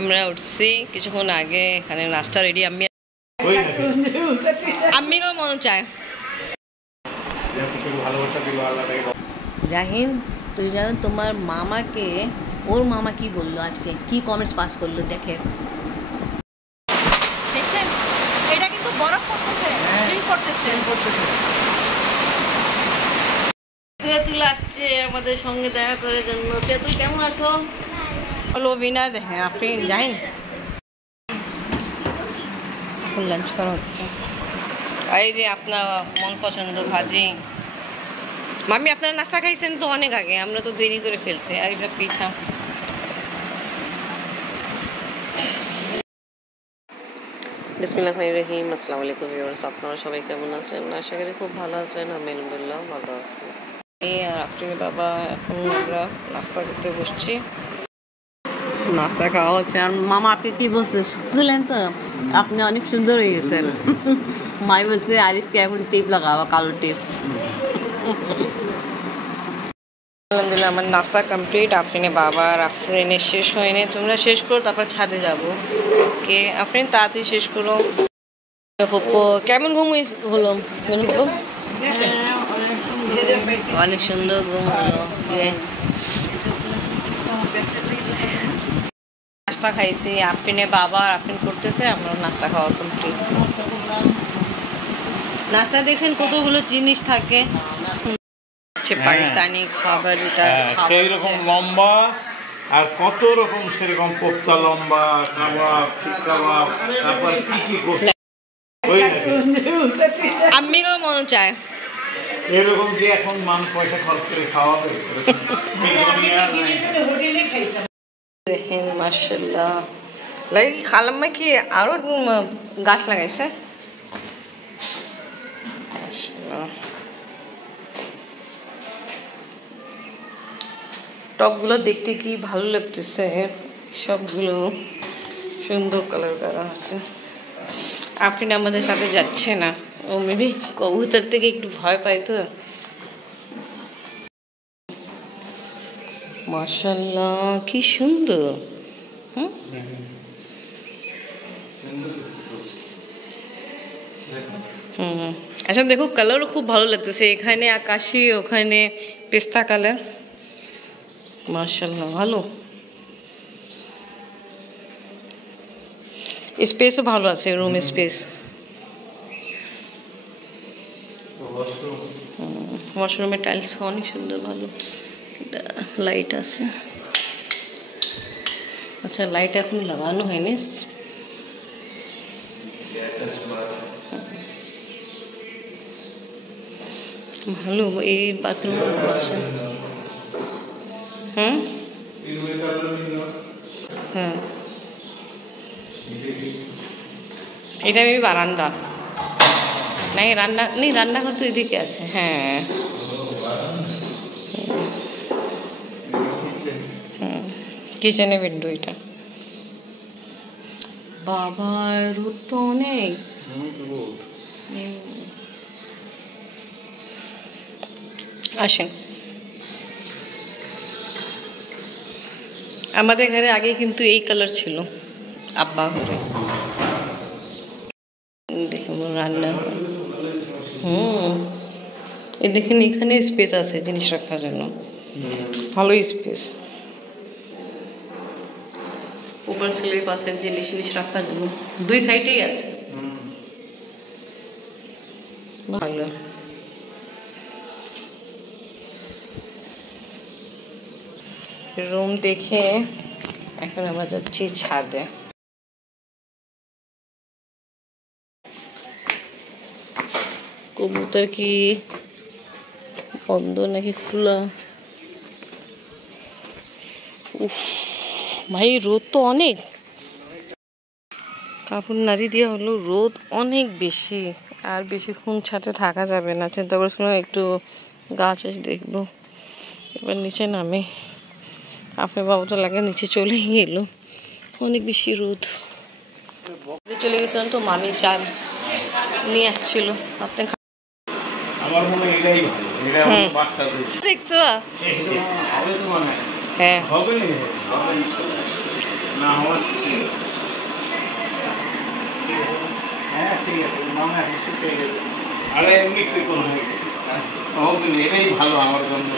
আমরা উঠছি কিছুক্ষণ আগে, এখানে নাস্তা রেডি। আম্মিকেও মনে চায়। জাহিন, তুই জানো তোমার মামাকে, ওর মামা কি বললো আজকে, কি কমেন্টস পাস করলো দেখে। দেখছেন, এটা কিন্তু বরফ পড়তেছে, শিল পড়তেছে। তুলে আসছে আমাদের সঙ্গে দেখা করার জন্য। সে তুই কেমন আছো বলো বিনা। দেখেন আপনি জাহিন এখন লাঞ্চ করা হচ্ছে। এই যে আপনার মন পছন্দ ভাজি। মামি আপনারা নাস্তা খাইছেন তো অনেক আগে, আমরা তো দেরি করে ফেলছি। আর এটা পিঠা। বিসমিল্লাহির রহিম। আসসালামু আলাইকুম ভিউয়ার্স, আপনারা সবাই কেমন আছেন? আশা করি খুব ভালো আছেন। আমি আলহামদুলিল্লাহ ভালো আছি। আর আপনি বাবা এখন আমরা নাস্তা করতে বসছি। নাস্তা খাওয়া হচ্ছে। আর মামা আপনি কি বলছেন শুনছিলেন তো? আপনি অনেক সুন্দর হয়ে গেছেন। মাই বলছে আরিফকে এখন টিপ লাগাবো, কালো টিপ। আলহামদুলিল্লাহ আমার নাস্তা কমপ্লিট। আফরিনে বাবার, আফরিনে শেষ হয়নি। তোমরা শেষ করো, তারপর ছাদে যাবো। কে আফরিন তাড়াতাড়ি শেষ করো। কেমন ঘুম হলো? অনেক সুন্দর ঘুম হলো। নাস্তা খাইছি। আফরিনে বাবা, আফরিন করতেছে, আমরা নাস্তা খাওয়া কমপ্লিট। নাস্তা দেখছেন কতগুলো জিনিস থাকে। পাকিস্তানি খাবার, এটা সেই রকম লম্বা আর কত রকম সেরকম কোফতা লম্বা, কাবাব, শিক কাবাব, তারপর কি কি করতে আম্মিকেও মনে চায় এরকম যে এখন মানুষ পয়সা খরচ করে খাওয়াবে। দেখেন মাশাআল্লাহ। লাগে খালাম্মা কি আরো গাছ লাগাইছে। টপগুলো দেখতে কি ভালো লাগতেছে, সবগুলো সুন্দর কালার করা আছে। আপনি আমাদের সাথে যাচ্ছে না, ও মেবি কবুতর থেকে একটু ভয় পাই তো। মাশাআল্লাহ কি সুন্দর। আচ্ছা দেখো, কালারও খুব ভালো লাগতেছে। এখানে আকাশি, ওখানে পেস্তা কালার। মাশাআল্লাহ ভালো। স্পেসও ভালো আছে, রুম স্পেস। ওয়াশরুমের টাইলস অনেক সুন্দর, ভালো। লাইট আছে। আচ্ছা লাইট এখন লাগানো হয়নি। ভালো এই বাথরুম আছে। হ্যাঁ এটা আমি বারান্দা নাই, রান্না নেই, রান্নাঘর তো এদিকে আছে। হ্যাঁ কিচেনে উইন্ডো এটা। বাবা রোদ তো অনেক। আসেন, আমাদের ঘরে আগে কিন্তু এই কালার ছিল, আব্বা ঘরে। দেখুন রান্না। এই দেখেন এখানে স্পেস আছে জিনিস রাখার জন্য, ভালো স্পেস। উপর স্লিপ আছে জিনিস রাখার জন্য, দুই সাইডেই আছে, ভালো। রুম দেখে এখন আমরা যাচ্ছি ছাদে। কবুতর কি বন্ধ নাকি খোলা? উফ ভাই রোদ তো অনেক। কাপড় নাড়ি দিয়ে হলো, রোদ অনেক বেশি, আর বেশিক্ষণ ছাদে থাকা যাবে না। চিন্তা করছিলাম একটু গাছ দেখবো, এবার নিচে নামে। আপনার বাবু তো লাগে নিচে চলে গেল, অনেক বেশি রোদ। চলে গেছিলাম তো, মামি চা নিয়ে আসছিল। আপনি আমার মনে হয় এটাই ভালো, এটা বাচ্চাদের দেখছো? হ্যাঁ না হওয়ার হ্যাঁ ঠিক আছে মামা এখন শুকিয়ে গেছে আরে এমনি চিকন হয়ে গেছে এটাই ভালো আমার জন্য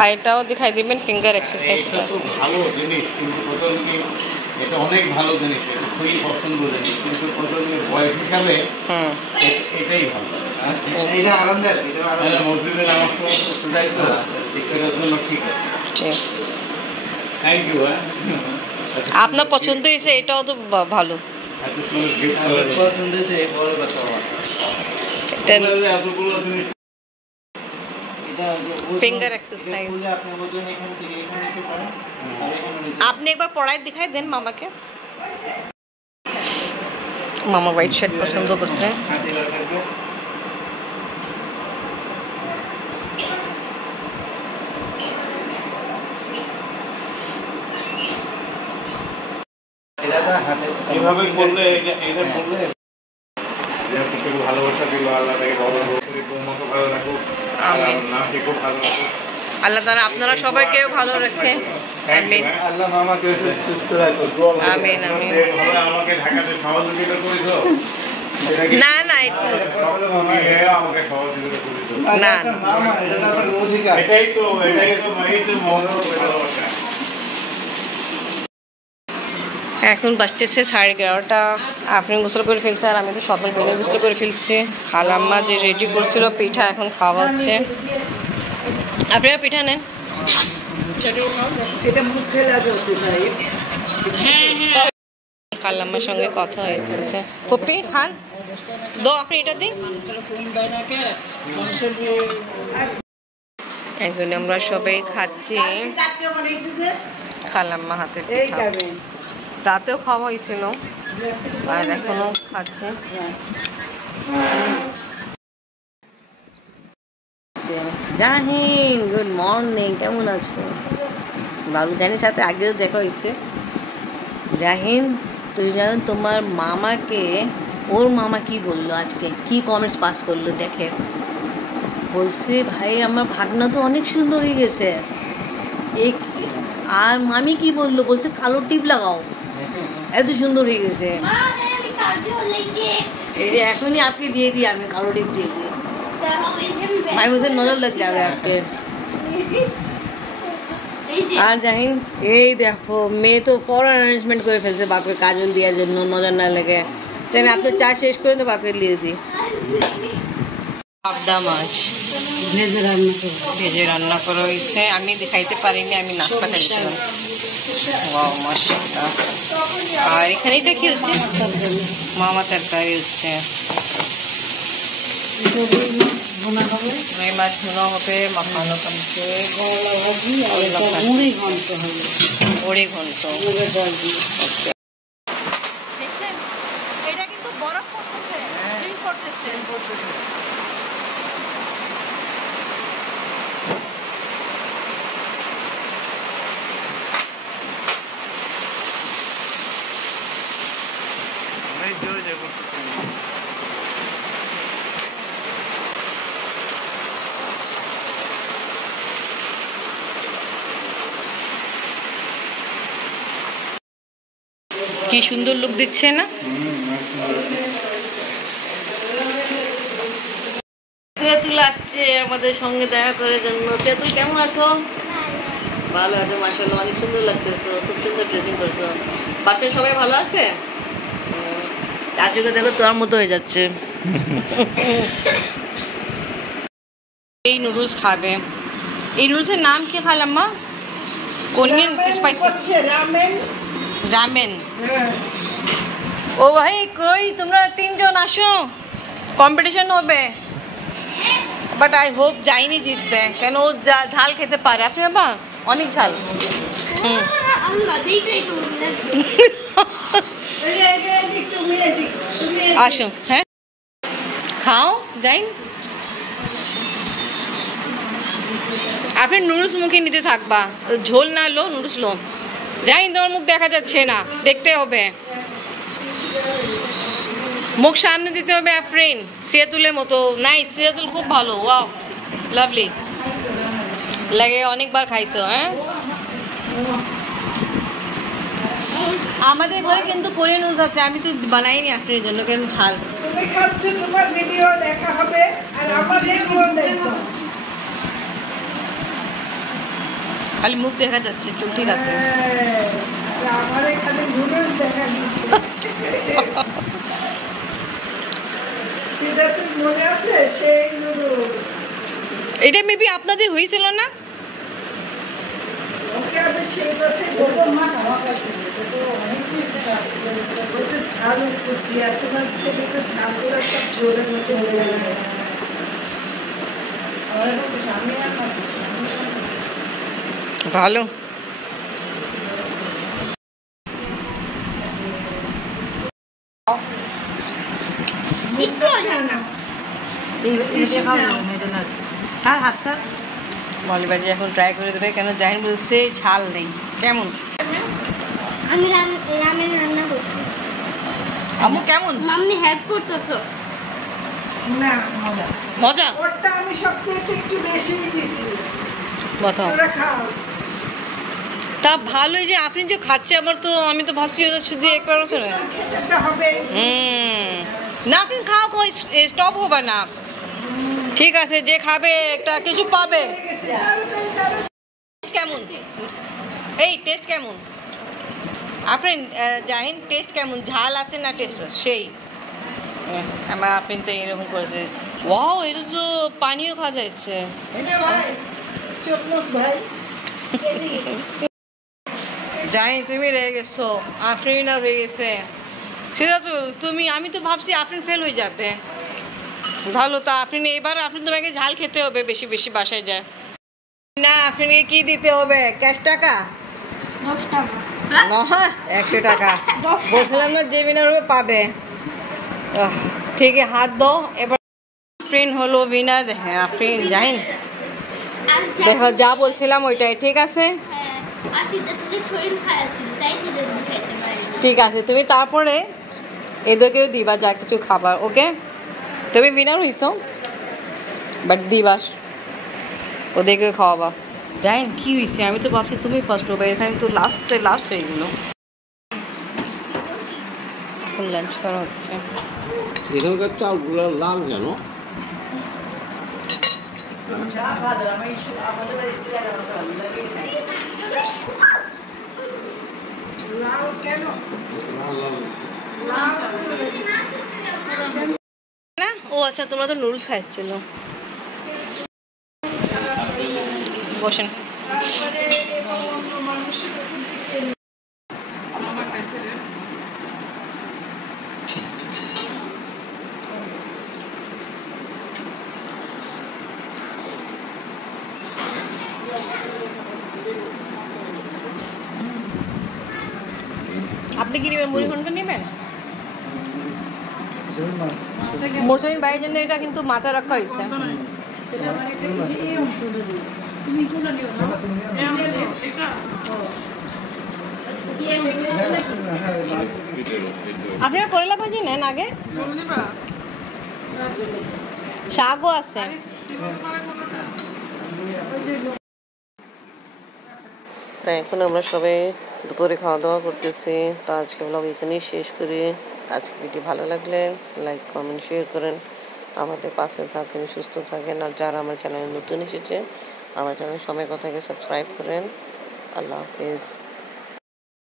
আর এটাও দেখাই দিবেন ফিঙ্গার এক্সারসাইজ এটা ক্লাস। তো ভালো জিনিস কিন্তু কতদিন এটা অনেক ভালো জিনিস এটা খুবই পছন্দ জিনিস কিন্তু কতদিন বয়স হিসাবে এটাই ভালো এটা আরামদায়ক এটা মসজিদের আমার সময় যাই তো এটার জন্য ঠিক আছে থ্যাংক ইউ আপনার পছন্দ হয়েছে এটাও তো ভালো। এত সুন্দর গিফট পছন্দ হয়েছে এই বড় কথা এতগুলো জিনিস फिंगर एक्सरसाइज आपने एक बार पढ़ाई दिखाई देन मामा के मामा व्हाइट शर्ट पसंद करते हैं এইভাবে করলে এটা করলে ভালোবাসা দিল আল্লাহ তাকে ভালো বৌমাকে ভালো রাখুক নাতিকে ভালো রাখুক আল্লাহ তাআলা আপনারা সবাইকে ভালো রাখেন আমিন আল্লাহ আমাকে সুস্থ রাখুক আমিন আমিন আমাকে ঢাকাতে সহযোগিতা করেছো না না আমাকে সহযোগিতা করেছো না এটাই তো ভালোবাসা। এখন বাজতেছে 11:30 আপনি গোসল করে ফেলছে আর আমি তো সকাল বেলা গোসল করে ফেলছি। খালাম্মা যে রেডি করছিল পিঠা এখন খাওয়া হচ্ছে। আপনারা পিঠা নেন খালাম্মার সঙ্গে কথা হয়েছে। পপি খান দো আপনি এটা দিন। এখন আমরা সবাই খাচ্ছি খালাম্মা হাতে পিঠা। রাতেও খাওয়া হয়েছিল আর এখনো খাচ্ছে। জাহিন গুড মর্নিং, কেমন আছো? বাবু জানির সাথে আগেও দেখা হয়েছে। জাহিন তুই জানো তোমার মামাকে, ওর মামা কি বললো আজকে, কি কমেন্টস পাস করলো দেখে। বলছে ভাই আমার ভাগনা তো অনেক সুন্দর হয়ে গেছে। আর মামি কি বললো, বলছে কালো টিপ লাগাও, এত সুন্দর হয়ে গেছে। এখনই আপনি দিয়ে দিই, আমি কালো টিপ দিয়ে দিই। মাই বলছে নজর লগ যাবে আপনি। আর জাহিন এই দেখো মেয়ে তো পড়ার অ্যারেঞ্জমেন্ট করে ফেলছে বাপের কাজল দেওয়ার জন্য, নজর না লেগে। জানি আপনি চা শেষ করে তো বাপের দিয়ে দিই। পাবদা মাছ ভেজে রান্না করা হয়েছে। আমি দেখাইতে পারিনি, আমি নাস্তা খাইছিলাম। ওয়াও মাশাআল্লাহ। আর এখানে এটা কি হচ্ছে? মামা তরকারি হচ্ছে। মাছ ভুনা হবে, মাখানো কমছে, মুড়ি ঘন্ট। দেখছেন এটা কিন্তু বরফ পড়তেছে, শিল পড়তেছে। কি সুন্দর লুক দিচ্ছে না? তেঁতুল আসছে আমাদের সঙ্গে দেখা করার জন্য। তেঁতুল কেমন আছো? ভালো আছো মাশাআল্লাহ, অনেক সুন্দর লাগতেছো, খুব সুন্দর ড্রেসিং করছো। বাসায় সবাই ভালো আছে? আজকে দেখো তোমার মতো হয়ে যাচ্ছে। এই নুডলস খাবে। এই নুডলসের নাম কি খালাম্মা? Korean spicy ramen. ও ভাই কই তোমরা তিনজন আসো, কম্পিটিশন হবে। বাট আই হোপ জাইনি জিতবে, কেন ও ঝাল খেতে পারে। আপনি বাবা অনেক ঝাল। আসো হ্যাঁ খাও যাই। আপনি নুডলস মুখে নিতে থাকবা, ঝোল না লো নুডলস লো। যাই তোমার মুখ দেখা যাচ্ছে না, দেখতে হবে, মুখ সামনে দিতে হবে। আফরিন সিয়াতুলের মতো। নাইস, সিয়াতুল খুব ভালো, ওয়াও লাভলি লাগে, অনেকবার খাইছো। হ্যাঁ আমাদের ঘরে কিন্তু কোরিয়ান নুডলস আছে, আমি তো বানাইনি আপনার জন্য, কেন ঝাল। তুমি খাচ্ছ, তোমার ভিডিও দেখা হবে আর আমার ভিডিও দেখো। খালি মুখ দেখা যাচ্ছে, চুল ঠিক আছে। আমার এখানে নুডলস দেখা দিচ্ছে। সেটা তো মনে আছে, সেই নুডলস। এটা মেবি আপনাদের হয়েছিল না? ওকে আমি সেইটাতে গোবর মা খাওয়া খাচ্ছি, ওটা ঝাল উঠছি, আর তোমার ছেলে তো ঝাল করে সব জোরের মধ্যে হয়ে গেল। ভালো। মলি বাজি এখন ট্রাই করে দেবে, কেন জাহিন বলছে ঝাল নেই। কেমন আমি রামের রান্না করছি। আম্মু কেমন? মাম্মি হেল্প করতেছো? না, মজা মজা? ওটা আমি সবচেয়ে একটু বেশি দিয়েছি। बताओ। তোমরা খাও। তা ভালোই যে আপনি যে খাচ্ছে, আমার তো, আমি তো ভাবছি ওটা শুধু একবার আছে না। খেতে তো হবে। না আপনি খাও, স্টপ হবে না। ঠিক আছে, যে খাবে একটা কিছু পাবে। কেমন এই টেস্ট কেমন আপনি জাহিন, টেস্ট কেমন? ঝাল আছে না টেস্ট সেই? আমার আপনি তো এরকম করেছে। ওয়াও, এটা তো পানিও খাওয়া যাচ্ছে। এনে ভাই, চটমচ ভাই। জাহিন তুমি রয়ে গেছো, আপনি না রয়ে গেছে। সেটা তো তুমি, আমি তো ভাবছি আপনি ফেল হয়ে যাবে। ভালো, তা আপনি এবার আপনি তোমাকে ঝাল খেতে হবে বেশি বেশি, বাসায় যায় না। আপনাকে কি দিতে হবে? ক্যাশ টাকা? 10 টাকা। না, 100 টাকা বলছিলাম না, যে বিনার পাবে। ঠিক আছে, হাত দাও এবার। ফ্রেন্ড হলো উইনার। হ্যাঁ আপনি জাহিন, আর দেখো যা বলছিলাম ওইটাই ঠিক আছে। হ্যাঁ, আর সেটা থেকে শরীর খারাপ ছিল, তাই সেটা খাইতে পারি না। ঠিক আছে, তুমি তারপরে এদেরকেও দিবা যা কিছু খাবার। ওকে, তুমি উইনার হইছো, বাট দিবাস ওদেরকে খাওয়াবা। জাহিন কি হয়েছে? আমি তো ভাবছি তুমি ফার্স্ট হবে, এখানে তো লাস্ট হয়ে গেল। এখন লাঞ্চ করা হচ্ছে। এখানকার চালগুলো লাল কেন? লাউ কেন? না, ও আচ্ছা, তোমরা তো নুডলস খাইছিল। বসেন। তারপরে এবার অন্য মানুষের ওখান থেকে আপনি কি নেবেন? মুড়ি ঘন্ট নেবেন? মোচইন বাইয়ের জন্য এটা কিন্তু মাথা রাখা হয়েছে। আপনারা করলা ভাজি নেন আগে, শাকও আছে। তাই এখন আমরা সবাই দুপুরে খাওয়া দাওয়া করতেছি। তো আজকে ব্লগ এখানেই শেষ করি। আজকে ভিডিও ভালো লাগলে লাইক কমেন্ট শেয়ার করেন, আমাদের পাশে থাকেন, সুস্থ থাকেন। আর যারা আমার চ্যানেলে নতুন এসেছে, আমার চ্যানেল সময় কথাকে সাবস্ক্রাইব করেন। আল্লাহ হাফিজ।